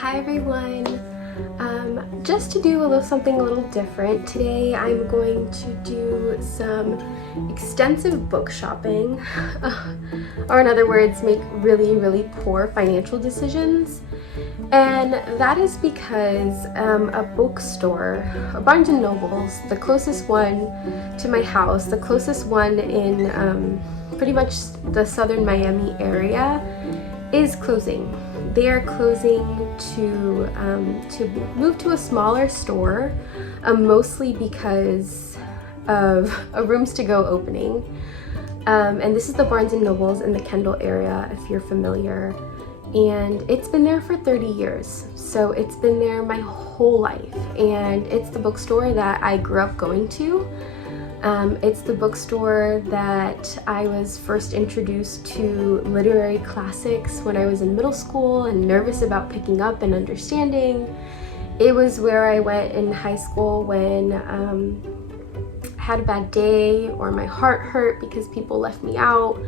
Hi everyone! Just to do something a little different, today I'm going to do some extensive book shopping, or in other words, make really poor financial decisions. And that is because a bookstore, a Barnes Noble's, the closest one to my house, the closest one in pretty much the southern Miami area, is closing. They are closing to move to a smaller store, mostly because of a Rooms to Go opening. And this is the Barnes Nobles in the Kendall area, if you're familiar. And it's been there for 30 years, so it's been there my whole life. And it's the bookstore that I grew up going to. It's the bookstore that I was first introduced to literary classics when I was in middle school and nervous about picking up and understanding. It was where I went in high school when I had a bad day or my heart hurt because people left me out.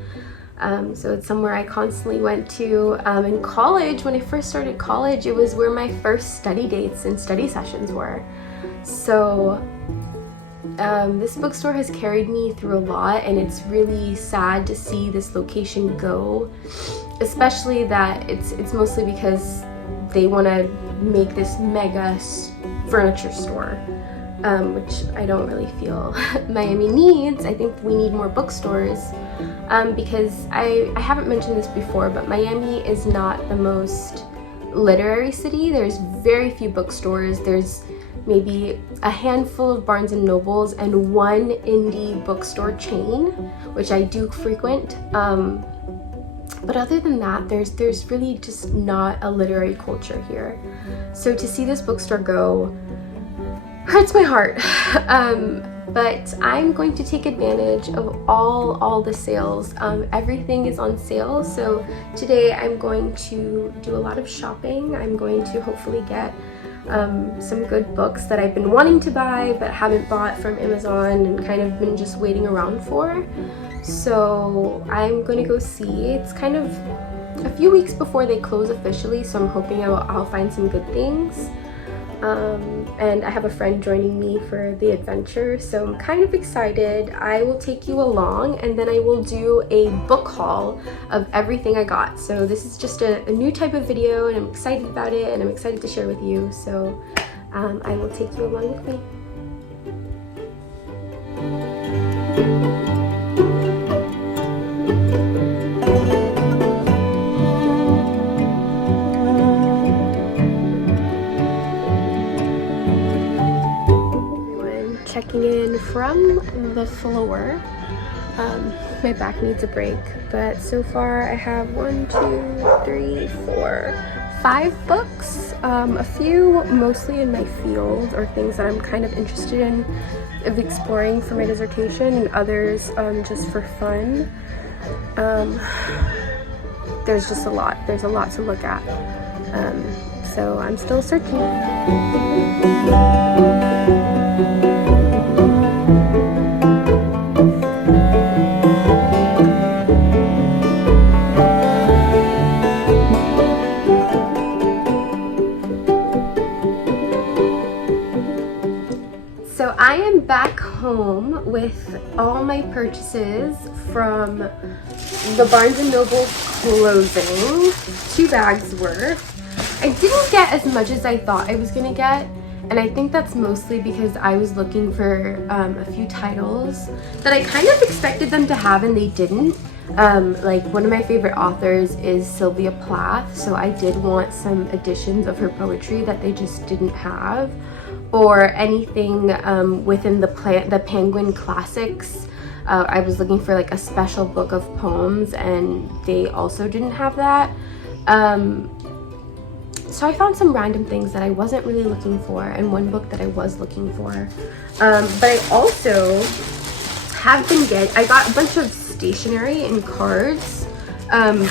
So it's somewhere I constantly went to. In college, when I first started college, it was where my first study dates and study sessions were. So this bookstore has carried me through a lot, and it's really sad to see this location go, especially that it's mostly because they want to make this mega furniture store, which I don't really feel Miami needs. I think we need more bookstores, because I haven't mentioned this before, but Miami is not the most literary city. There's very few bookstores. There's maybe a handful of Barnes and Nobles and one indie bookstore chain, which I do frequent. But other than that, there's really just not a literary culture here. So to see this bookstore go hurts my heart. But I'm going to take advantage of all the sales. Everything is on sale. So today I'm going to do a lot of shopping. I'm going to hopefully get some good books that I've been wanting to buy but haven't bought from Amazon and kind of been just waiting around for. So I'm going to go see. It's kind of a few weeks before they close officially, so I'm hoping I'll find some good things. And I have a friend joining me for the adventure, so I'm kind of excited. I will take you along, and then I will do a book haul of everything I got. So this is just a new type of video, and I'm excited about it, and I'm excited to share with you. So I will take you along with me. Checking in from the floor. My back needs a break, but so far I have 5 books. A few mostly in my field or things that I'm kind of interested in exploring for my dissertation, and others just for fun. There's just a lot. There's a lot to look at. So I'm still searching. So I am back home with all my purchases from the Barnes & Noble closing, 2 bags worth. I didn't get as much as I thought I was gonna get, and I think that's mostly because I was looking for a few titles that I kind of expected them to have and they didn't. Like one of my favorite authors is Sylvia Plath, so I did want some editions of her poetry that they just didn't have, or anything within the Penguin Classics. I was looking for like a special book of poems, and they also didn't have that. So I found some random things that I wasn't really looking for, and one book that I was looking for. But I also I got a bunch of stationery and cards,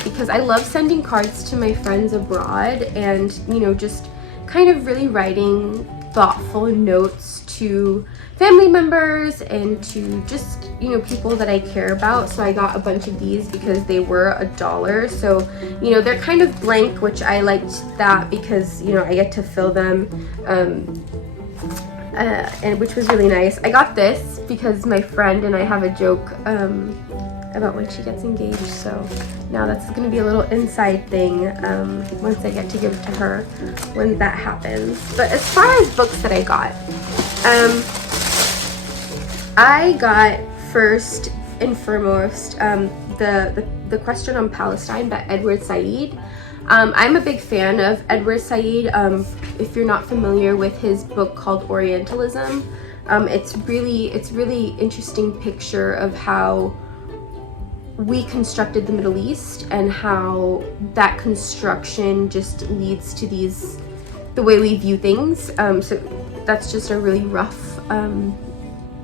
because I love sending cards to my friends abroad, and just kind of really writing thoughtful notes to family members and to just, you know, people that I care about. So I got a bunch of these because they were $1. So, you know, they're kind of blank, which I liked that because, you know, I get to fill them, and which was really nice. I got this because my friend and I have a joke about when she gets engaged, so now that's going to be a little inside thing once I get to give it to her when that happens. But as far as books that I got first and foremost the Question on Palestine by Edward Said. I'm a big fan of Edward Said. If you're not familiar with his book called Orientalism, it's really interesting picture of how we constructed the Middle East and how that construction just leads to the way we view things. So that's just a really rough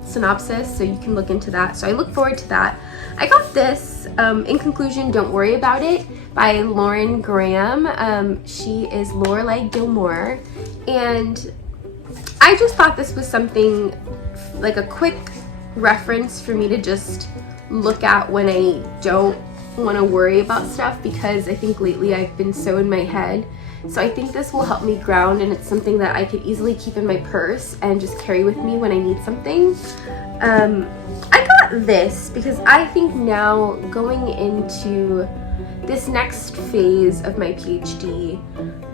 synopsis, so you can look into that. So I look forward to that. I got this, In Conclusion, Don't Worry About It, by Lauren Graham. She is Lorelai Gilmore, and I just thought this was something like a quick reference for me to just look at when I don't want to worry about stuff, because I think lately I've been so in my head. So I think this will help me ground, and it's something that I could easily keep in my purse and just carry with me when I need something. I got this because I think now, going into this next phase of my PhD,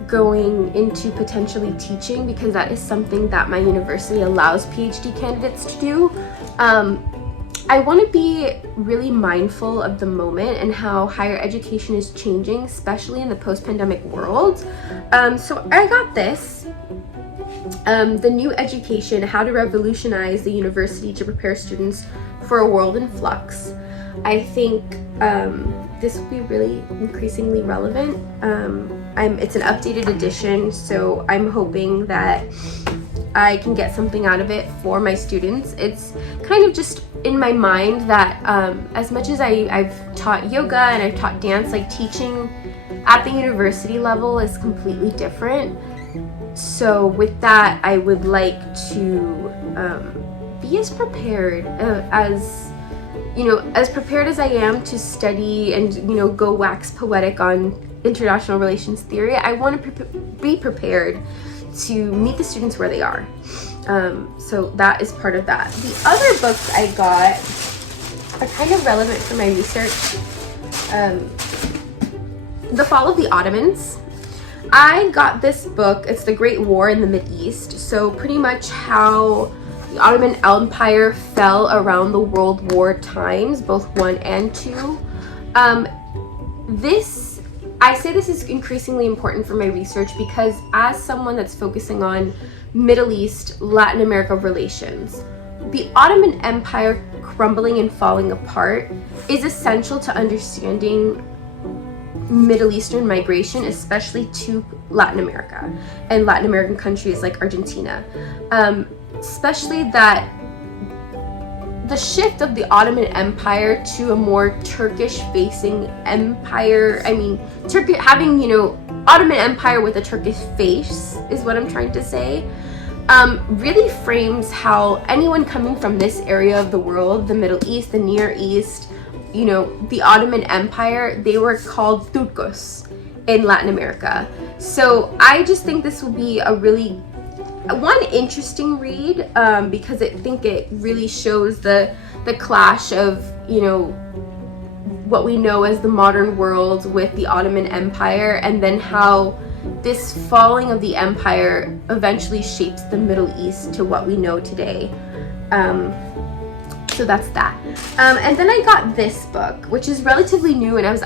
going into potentially teaching, because that is something that my university allows PhD candidates to do, I want to be really mindful of the moment and how higher education is changing, especially in the post-pandemic world. So I got this, The New Education, How to Revolutionize the University to Prepare Students for a World in Flux. I think this will be really increasingly relevant. It's an updated edition, so I'm hoping that I can get something out of it for my students. It's kind of just in my mind that as much as I've taught yoga and I've taught dance, like teaching at the university level is completely different. So with that, I would like to be as prepared as prepared as I am to study and, you know, go wax poetic on international relations theory. I want to be prepared to meet the students where they are. So that is part of that. The other books I got are kind of relevant for my research. The Fall of the Ottomans. I got this book. It's The Great War in the Mideast. So pretty much how the Ottoman Empire fell around the World War times, both 1 and 2. I say this is increasingly important for my research because as someone that's focusing on Middle East, Latin America relations, the Ottoman Empire crumbling and falling apart is essential to understanding Middle Eastern migration, especially to Latin America and Latin American countries like Argentina. Especially that the shift of the Ottoman Empire to a more Turkish-facing empire, Turkey having, Ottoman Empire with a Turkish face is what I'm trying to say, really frames how anyone coming from this area of the world, the Middle East, the Near East, the Ottoman Empire, they were called Turcos in Latin America. So I just think this will be a really interesting read, because I think it really shows the clash of, what we know as the modern world with the Ottoman Empire, and then how this falling of the empire eventually shapes the Middle East to what we know today. So that's that. And then I got this book, which is relatively new, and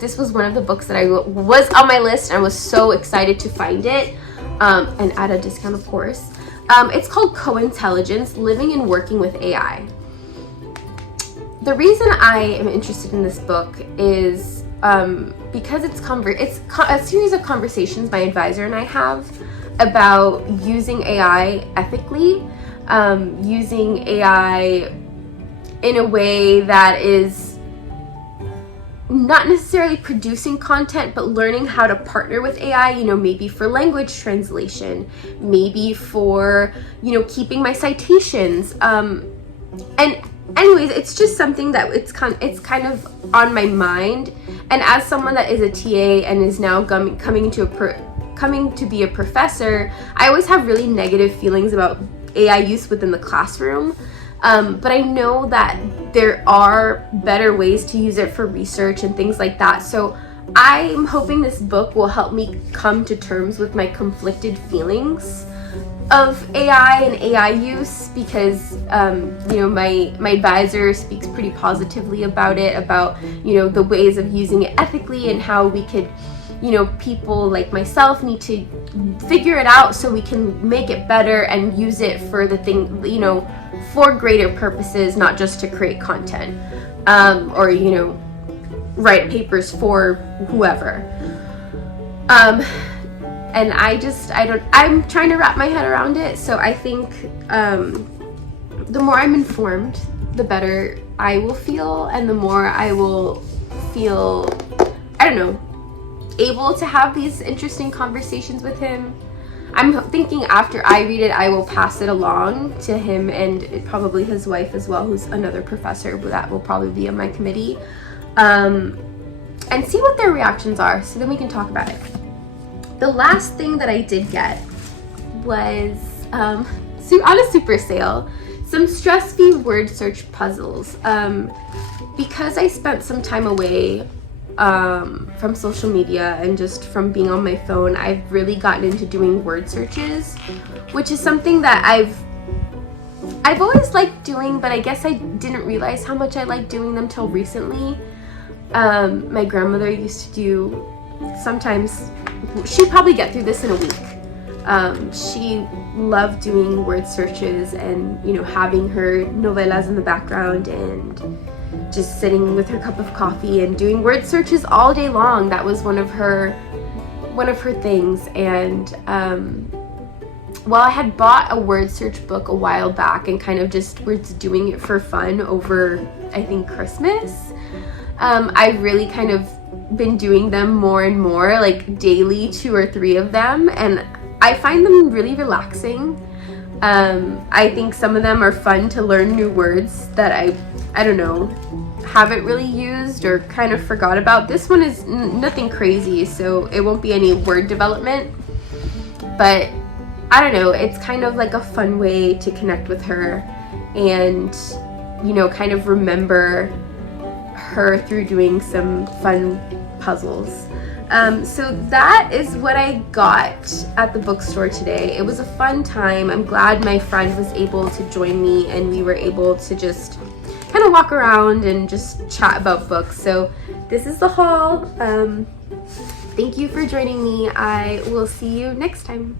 this was one of the books that was on my list, and I was so excited to find it. And at a discount, of course. It's called Co-Intelligence, Living and Working with AI. The reason I am interested in this book is because it's a series of conversations my advisor and I have about using AI ethically, using AI in a way that is not necessarily producing content, but learning how to partner with AI, you know, maybe for language translation, maybe for, you know, keeping my citations. And anyways, it's just something that it's kind of on my mind. And as someone that is a TA and is now coming to be a professor, I always have really negative feelings about AI use within the classroom. But I know that there are better ways to use it for research and things like that. So I'm hoping this book will help me come to terms with my conflicted feelings of AI and AI use, because you know, my advisor speaks pretty positively about it, about, you know, the ways of using it ethically and how we could, you know, people like myself need to figure it out so we can make it better and use it for the thing, you know, for greater purposes, not just to create content or, you know, write papers for whoever. And I'm trying to wrap my head around it. So I think the more I'm informed, the better I will feel, and the more I will feel, I don't know, able to have these interesting conversations with him. I'm thinking after I read it, I will pass it along to him and probably his wife as well, who's another professor, but that will probably be on my committee, and see what their reactions are, so then we can talk about it. The last thing that I did get was, on a super sale, some stress-free word search puzzles. Because I spent some time away from social media and just from being on my phone, I've really gotten into doing word searches, which is something that I've always liked doing, but I guess I didn't realize how much I liked doing them till recently. My grandmother used to do, sometimes she'd probably get through this in a week. She loved doing word searches and, you know, having her novelas in the background and just sitting with her cup of coffee and doing word searches all day long. That was one of her things. And while I had bought a word search book a while back and kind of just was doing it for fun over, I think, Christmas, I really kind of been doing them more and more, like daily, 2 or 3 of them, and I find them really relaxing. I think some of them are fun to learn new words that I don't know, haven't really used or kind of forgot about. This one is nothing crazy, so it won't be any word development, but I don't know, it's kind of like a fun way to connect with her and, you know, kind of remember her through doing some fun puzzles. So that is what I got at the bookstore today. It was a fun time. I'm glad my friend was able to join me and we were able to just kind of walk around and just chat about books. So this is the haul. Thank you for joining me. I will see you next time.